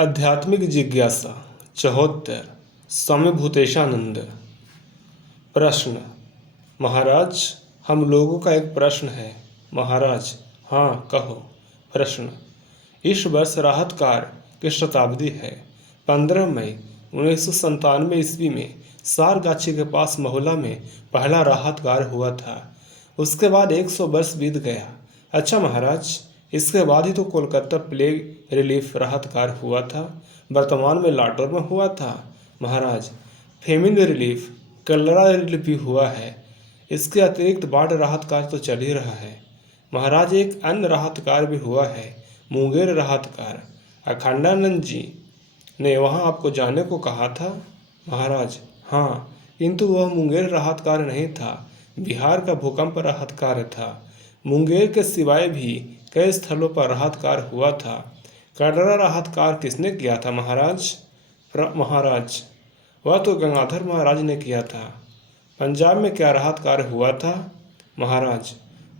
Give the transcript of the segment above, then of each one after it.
आध्यात्मिक जिज्ञासा चौहत्तर। स्वामी भूतेशानंद। प्रश्न। महाराज, हम लोगों का एक प्रश्न है। महाराज, हाँ कहो। प्रश्न। इस वर्ष राहत कार्य की शताब्दी है। 15 मई 1997 ईस्वी में सारगाछी के पास महुला में पहला राहत कार्य हुआ था। उसके बाद 100 वर्ष बीत गया। अच्छा महाराज, इसके बाद ही तो कोलकाता प्लेग रिलीफ राहत कार्य हुआ था। वर्तमान में लातूर में हुआ था। महाराज, फेमिन रिलीफ, कलरा रिलीफ भी हुआ है। इसके अतिरिक्त बाढ़ राहत कार्य तो चल ही रहा है। महाराज, एक अन्य राहत कार्य भी हुआ है, मुंगेर राहत कार्य। अखंडानंद जी ने वहां आपको जाने को कहा था। महाराज, हाँ, किंतु वह मुंगेर राहत कार्य नहीं था, बिहार का भूकंप राहत कार्य था। मुंगेर के सिवाय भी कई स्थलों पर राहत कार्य हुआ था। कटरा राहत कार्य किसने किया था महाराज? महाराज, वह तो गंगाधर महाराज ने किया था। पंजाब में क्या राहत कार्य हुआ था? महाराज,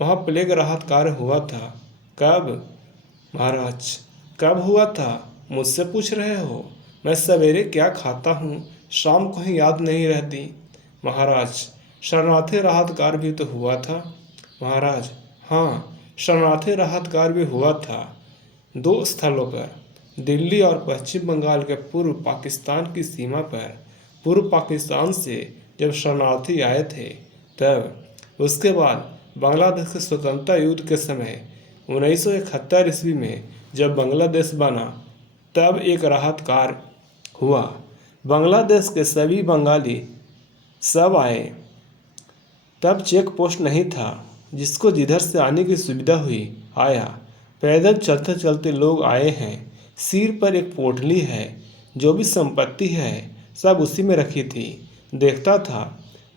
वहाँ प्लेग राहत कार्य हुआ था। कब? महाराज, कब हुआ था मुझसे पूछ रहे हो? मैं सवेरे क्या खाता हूँ, शाम को ही याद नहीं रहती। महाराज, शरणार्थी राहत कार्य भी तो हुआ था। महाराज, हाँ, शरणार्थी राहत कार्य भी हुआ था 2 स्थलों पर, दिल्ली और पश्चिम बंगाल के पूर्व पाकिस्तान की सीमा पर। पूर्व पाकिस्तान से जब शरणार्थी आए थे तब, उसके बाद बांग्लादेश के स्वतंत्रता युद्ध के समय 1971 ईस्वी में जब बांग्लादेश बना तब एक राहत कार्य हुआ। बांग्लादेश के सभी बंगाली सब आए। तब चेक पोस्ट नहीं था, जिसको जिधर से आने की सुविधा हुई आया। पैदल चलते चलते लोग आए हैं। सिर पर एक पोटली है, जो भी संपत्ति है सब उसी में रखी थी। देखता था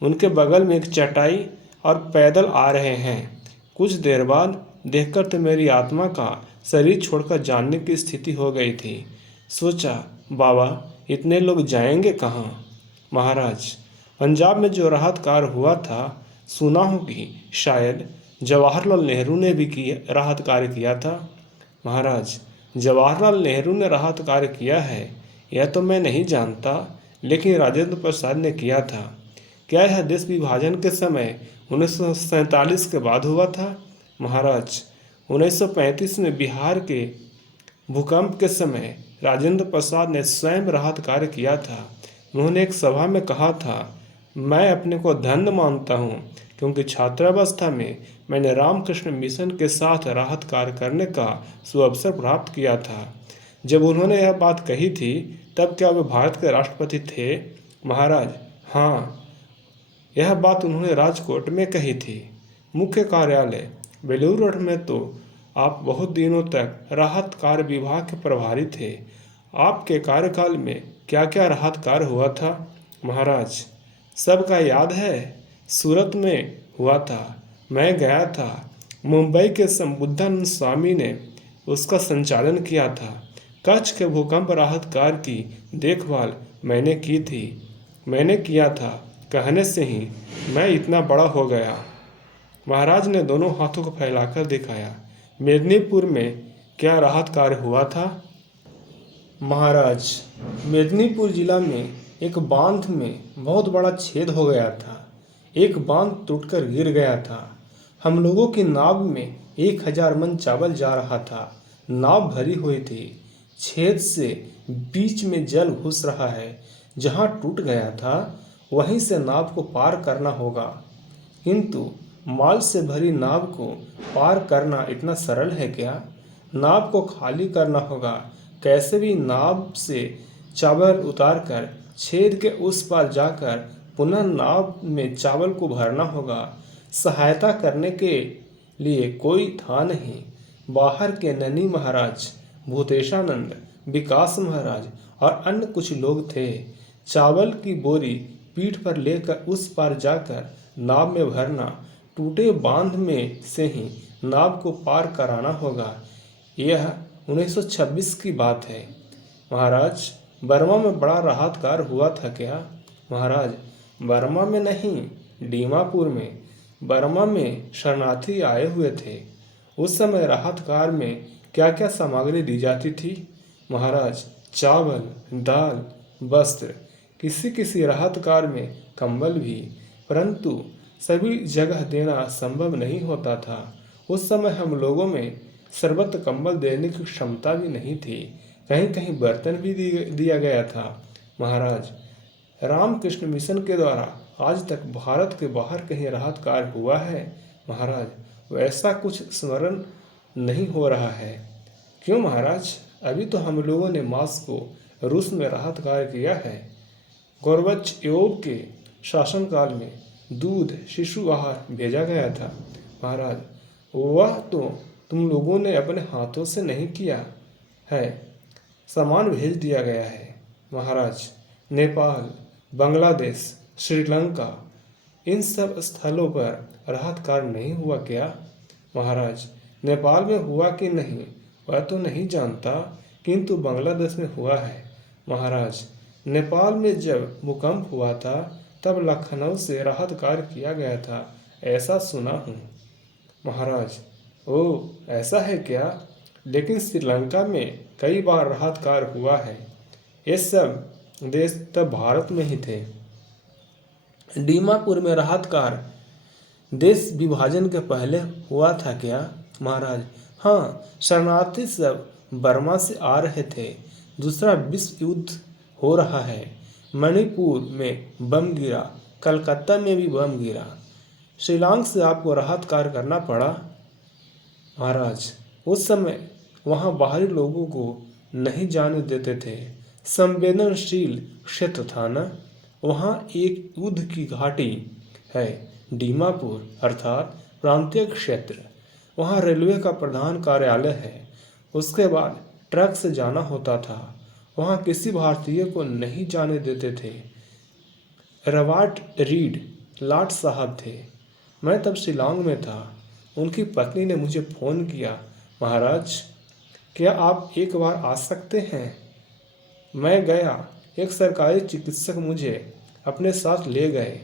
उनके बगल में एक चटाई और पैदल आ रहे हैं। कुछ देर बाद देखकर तो मेरी आत्मा का शरीर छोड़कर जानने की स्थिति हो गई थी। सोचा, बाबा, इतने लोग जाएंगे कहाँ? महाराज, पंजाब में जो राहत कार्य हुआ था, सुना हूँ कि शायद जवाहरलाल नेहरू ने भी राहत कार्य किया था। महाराज, जवाहरलाल नेहरू ने राहत कार्य किया है यह तो मैं नहीं जानता, लेकिन राजेंद्र प्रसाद ने किया था। क्या यह देश विभाजन के समय 1947 के बाद हुआ था? महाराज, 1935 में बिहार के भूकंप के समय राजेंद्र प्रसाद ने स्वयं राहत कार्य किया था। उन्होंने एक सभा में कहा था, मैं अपने को धन्य मानता हूँ क्योंकि छात्रावस्था में मैंने रामकृष्ण मिशन के साथ राहत कार्य करने का सुअवसर प्राप्त किया था। जब उन्होंने यह बात कही थी तब क्या वे भारत के राष्ट्रपति थे? महाराज, हाँ, यह बात उन्होंने राजकोट में कही थी। मुख्य कार्यालय बेलूर रोड में तो आप बहुत दिनों तक राहत कार्य विभाग के प्रभारी थे। आपके कार्यकाल में क्या क्या राहत कार्य हुआ था? महाराज, सबका याद है। सूरत में हुआ था, मैं गया था। मुंबई के संबुद्धानंद स्वामी ने उसका संचालन किया था। कच्छ के भूकंप राहत कार्य की देखभाल मैंने की थी। मैंने किया था कहने से ही मैं इतना बड़ा हो गया। महाराज ने दोनों हाथों को फैलाकर दिखाया। मेदिनीपुर में क्या राहत कार्य हुआ था? महाराज, मेदिनीपुर जिला में एक बांध में बहुत बड़ा छेद हो गया था। एक बांध टूटकर गिर गया था। हम लोगों की नाव में 1000 मन चावल जा रहा था। नाव भरी हुई थी। छेद से बीच में जल घुस रहा है। जहाँ टूट गया था वहीं से नाव को पार करना होगा, किंतु माल से भरी नाव को पार करना इतना सरल है क्या? नाव को खाली करना होगा। कैसे भी नाव से चावल उतारकर छेद के उस पार जाकर पुनः नाव में चावल को भरना होगा। सहायता करने के लिए कोई था नहीं। बाहर के ननी महाराज, भूतेशानंद, विकास महाराज और अन्य कुछ लोग थे। चावल की बोरी पीठ पर लेकर उस पार जाकर नाव में भरना, टूटे बांध में से ही नाव को पार कराना होगा। यह 1926 की बात है। महाराज, बर्मा में बड़ा राहत कार्य हुआ था क्या? महाराज, बर्मा में नहीं, दीमापुर में। बर्मा में शरणार्थी आए हुए थे। उस समय राहत कार्य में क्या क्या सामग्री दी जाती थी? महाराज, चावल, दाल, वस्त्र, किसी किसी राहत कार्य में कंबल भी, परंतु सभी जगह देना संभव नहीं होता था। उस समय हम लोगों में सर्वत्र कंबल देने की क्षमता भी नहीं थी। कहीं कहीं बर्तन भी दिया गया था। महाराज, रामकृष्ण मिशन के द्वारा आज तक भारत के बाहर कहीं राहत कार्य हुआ है? महाराज, वैसा कुछ स्मरण नहीं हो रहा है। क्यों महाराज? अभी तो हम लोगों ने मॉस्को, रूस में राहत कार्य किया है। गोर्बचयोव के शासनकाल में दूध, शिशु आहार भेजा गया था। महाराज, वह तो तुम लोगों ने अपने हाथों से नहीं किया है, सामान भेज दिया गया है। महाराज, नेपाल, बांग्लादेश, श्रीलंका, इन सब स्थलों पर राहत कार्य नहीं हुआ क्या? महाराज, नेपाल में हुआ कि नहीं वह तो नहीं जानता, किंतु बांग्लादेश में हुआ है। महाराज, नेपाल में जब भूकंप हुआ था तब लखनऊ से राहत कार्य किया गया था, ऐसा सुना हूँ। महाराज, ओह, ऐसा है क्या? लेकिन श्रीलंका में कई बार राहत कार्य हुआ है। ये सब देश तब भारत में ही थे। दीमापुर में राहत कार्य देश विभाजन के पहले हुआ था क्या? महाराज, हाँ, शरणार्थी सब बर्मा से आ रहे थे। दूसरा विश्व युद्ध हो रहा है। मणिपुर में बम गिरा, कलकत्ता में भी बम गिरा। शिलांग से आपको राहत कार्य करना पड़ा। महाराज, उस समय वहाँ बाहरी लोगों को नहीं जाने देते थे। संवेदनशील क्षेत्र था न। वहाँ एक युद्ध की घाटी है, दीमापुर अर्थात प्रांतीय क्षेत्र। वहाँ रेलवे का प्रधान कार्यालय है। उसके बाद ट्रक से जाना होता था। वहाँ किसी भारतीय को नहीं जाने देते थे। रबार्ट रीड लाट साहब थे। मैं तब शिलांग में था। उनकी पत्नी ने मुझे फ़ोन किया, महाराज, क्या आप एक बार आ सकते हैं? मैं गया। एक सरकारी चिकित्सक मुझे अपने साथ ले गए।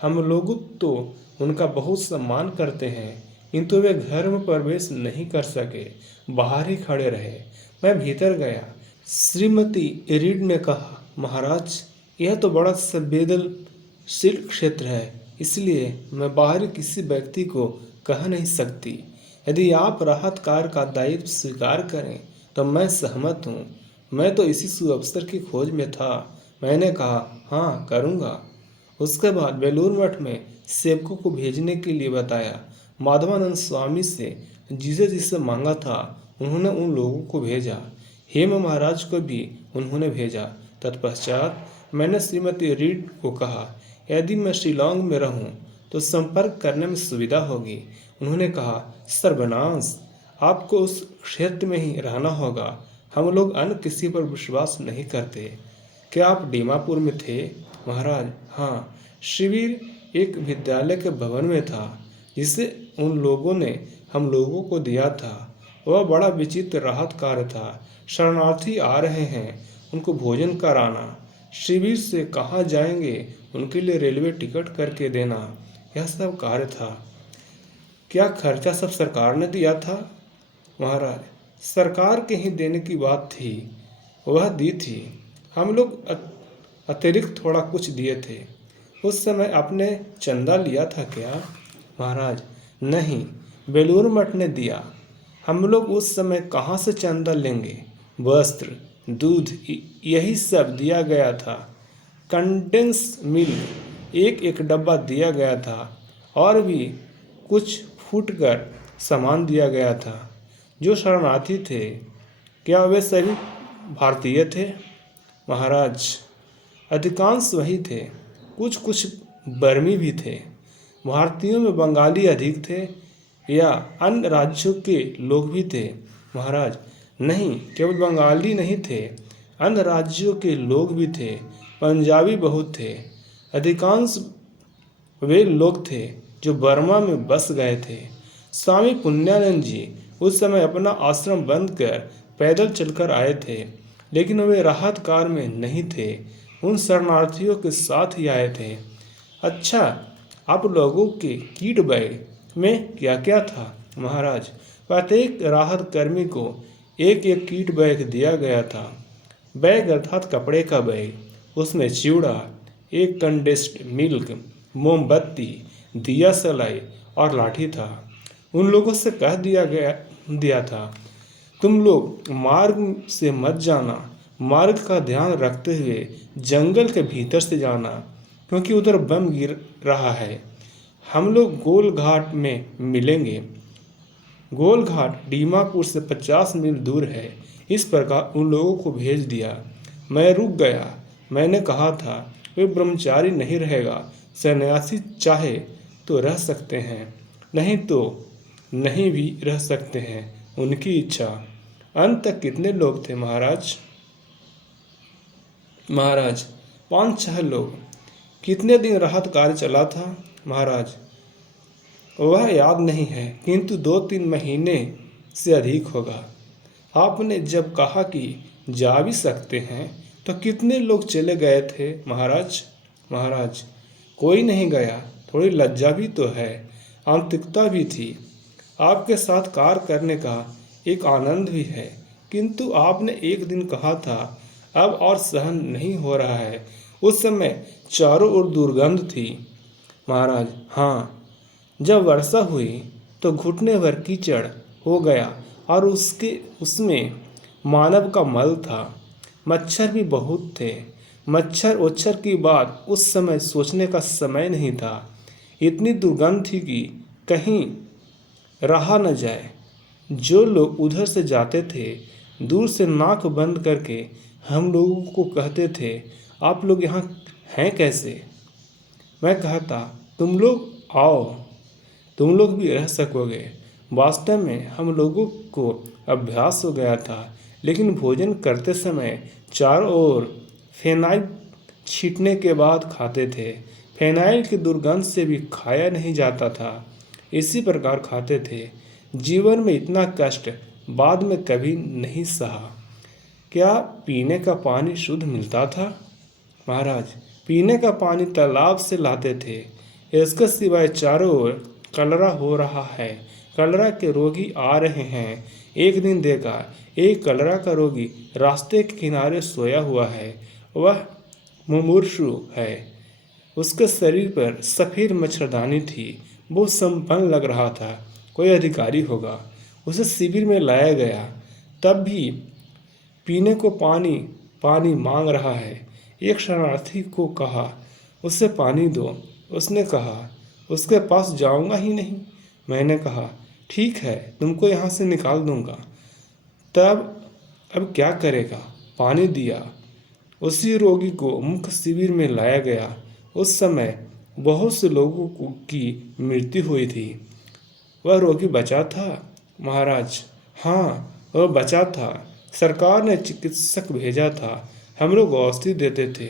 हम लोग तो उनका बहुत सम्मान करते हैं, किंतु वे घर में प्रवेश नहीं कर सके, बाहर ही खड़े रहे। मैं भीतर गया। श्रीमती रीड ने कहा, महाराज, यह तो बड़ा संवेदनशील क्षेत्र है, इसलिए मैं बाहरी किसी व्यक्ति को कह नहीं सकती। यदि आप राहत कार्य का दायित्व स्वीकार करें तो मैं सहमत हूँ। मैं तो इसी सुअवसर की खोज में था। मैंने कहा, हाँ, करूँगा। उसके बाद बेलूर मठ में सेवकों को भेजने के लिए बताया। माधवानंद स्वामी से जिसे जिसे मांगा था उन्होंने उन लोगों को भेजा। हेम महाराज को भी उन्होंने भेजा। तत्पश्चात मैंने श्रीमती रीड को कहा, यदि मैं शिलांग में रहूं तो संपर्क करने में सुविधा होगी। उन्होंने कहा, सर्वनाश, आपको उस क्षेत्र में ही रहना होगा। हम लोग अन्य किसी पर विश्वास नहीं करते। क्या आप दीमापुर में थे? महाराज, हाँ, शिविर एक विद्यालय के भवन में था जिसे उन लोगों ने हम लोगों को दिया था। वह बड़ा विचित्र राहत कार्य था। शरणार्थी आ रहे हैं, उनको भोजन कराना, शिविर से कहाँ जाएंगे, उनके लिए रेलवे टिकट करके देना, यह सब कार्य था। क्या खर्चा सब सरकार ने दिया था? महाराज, सरकार के ही देने की बात थी, वह दी थी। हम लोग अतिरिक्त थोड़ा कुछ दिए थे। उस समय आपने चंदा लिया था क्या? महाराज, नहीं, बेलूर मठ ने दिया। हम लोग उस समय कहाँ से चंदा लेंगे? वस्त्र, दूध, यही सब दिया गया था। कंडेंस मिल्क एक एक डब्बा दिया गया था, और भी कुछ फूटकर सामान दिया गया था। जो शरणार्थी थे, क्या वे सभी भारतीय थे? महाराज, अधिकांश वही थे, कुछ कुछ बर्मी भी थे। भारतीयों में बंगाली अधिक थे या अन्य राज्यों के लोग भी थे? महाराज, नहीं, केवल बंगाली नहीं थे, अन्य राज्यों के लोग भी थे। पंजाबी बहुत थे। अधिकांश वे लोग थे जो बर्मा में बस गए थे। स्वामी पुण्यानंद जी उस समय अपना आश्रम बंद कर पैदल चलकर आए थे, लेकिन वे राहत कार्य में नहीं थे, उन शरणार्थियों के साथ ही आए थे। अच्छा, आप लोगों के किट बैग में क्या क्या था? महाराज, प्रत्येक राहत कर्मी को एक एक किट बैग दिया गया था। बैग अर्थात कपड़े का बैग, उसमें चिवड़ा, एक कंडेंस्ड मिल्क, मोमबत्ती, दिया सलाई और लाठी था। उन लोगों से कह दिया था, तुम लोग मार्ग से मत जाना, मार्ग का ध्यान रखते हुए जंगल के भीतर से जाना, क्योंकि उधर बम गिर रहा है। हम लोग गोल घाट में मिलेंगे। गोल घाट दीमापुर से 50 मील दूर है। इस प्रकार उन लोगों को भेज दिया। मैं रुक गया। मैंने कहा था, कोई ब्रह्मचारी नहीं रहेगा। सन्यासी चाहे तो रह सकते हैं, नहीं तो नहीं भी रह सकते हैं, उनकी इच्छा। अंत तक कितने लोग थे महाराज? महाराज 5-6 लोग। कितने दिन राहत कार्य चला था महाराज? वह याद नहीं है, किंतु 2-3 महीने से अधिक होगा। आपने जब कहा कि जा भी सकते हैं, तो कितने लोग चले गए थे महाराज? महाराज कोई नहीं गया। थोड़ी लज्जा भी तो है, आंतरिकता भी थी। आपके साथ कार्य करने का एक आनंद भी है, किंतु आपने एक दिन कहा था, अब और सहन नहीं हो रहा है। उस समय चारों ओर दुर्गंध थी महाराज। हाँ, जब वर्षा हुई तो घुटने भर कीचड़ हो गया और उसमें मानव का मल था। मच्छर भी बहुत थे। मच्छर ओच्छर की बात उस समय सोचने का समय नहीं था। इतनी दुर्गंध थी कि कहीं रहा न जाए। जो लोग उधर से जाते थे, दूर से नाक बंद करके हम लोगों को कहते थे, आप लोग यहाँ हैं कैसे? मैं कहता, तुम लोग आओ, तुम लोग भी रह सकोगे। वास्तव में हम लोगों को अभ्यास हो गया था, लेकिन भोजन करते समय चारों ओर फेनाइल छींटने के बाद खाते थे। फेनाइल की दुर्गंध से भी खाया नहीं जाता था। इसी प्रकार खाते थे। जीवन में इतना कष्ट बाद में कभी नहीं सहा। क्या पीने का पानी शुद्ध मिलता था महाराज? पीने का पानी तालाब से लाते थे। इसके सिवाय चारों ओर कलरा हो रहा है। कलरा के रोगी आ रहे हैं। एक दिन देखा, एक कलरा का रोगी रास्ते के किनारे सोया हुआ है। वह मुमूर्षु है। उसके शरीर पर सफ़ेद मच्छरदानी थी। वो संपन्न लग रहा था, कोई अधिकारी होगा। उसे शिविर में लाया गया, तब भी पीने को पानी पानी मांग रहा है। एक शरणार्थी को कहा, उससे पानी दो। उसने कहा, उसके पास जाऊंगा ही नहीं। मैंने कहा, ठीक है, तुमको यहाँ से निकाल दूंगा। तब अब क्या करेगा? पानी दिया। उसी रोगी को मुख्य शिविर में लाया गया। उस समय बहुत से लोगों की मृत्यु हुई थी। वह रोगी बचा था महाराज। हाँ, वह बचा था। सरकार ने चिकित्सक भेजा था। हम लोग औषधि देते थे।